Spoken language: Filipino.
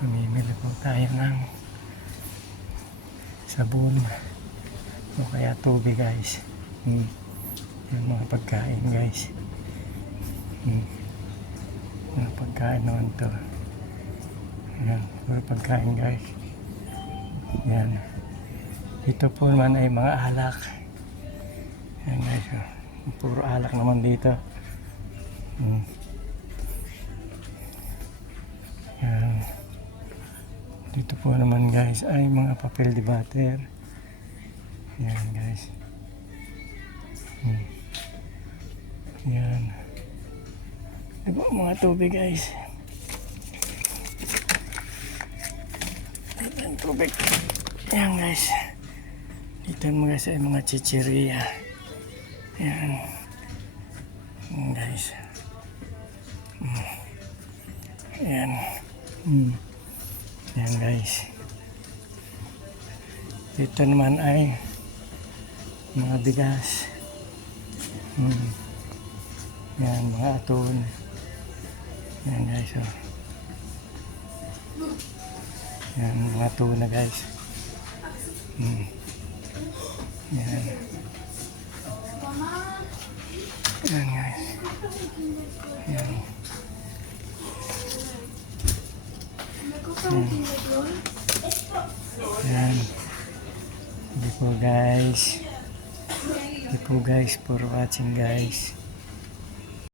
Mamimili po tayo ng sabon o kaya tubig guys. Yung mga pagkain guys. Mga pagkain naman to. Ayan, puro pagkain guys. Ayan. Dito po naman ay mga alak. Ayan guys. Puro alak naman dito. Ayan. Dito po naman guys ay mga papel de butter. Ayan guys. Ayan. Diba mga tubig guys. Dito ang tubig. Ayan guys. Dito mga sa mga chichirya. Ayan. Ayan guys. Ayan. Ayan guys. Dito naman ay mga bigas. Ayan mga aton. Ayan guys. Oh. Ayan mga tuna guys. Ayan. Ayan guys. Ayan. Ayan. Hindi po guys. Hindi po guys for watching guys.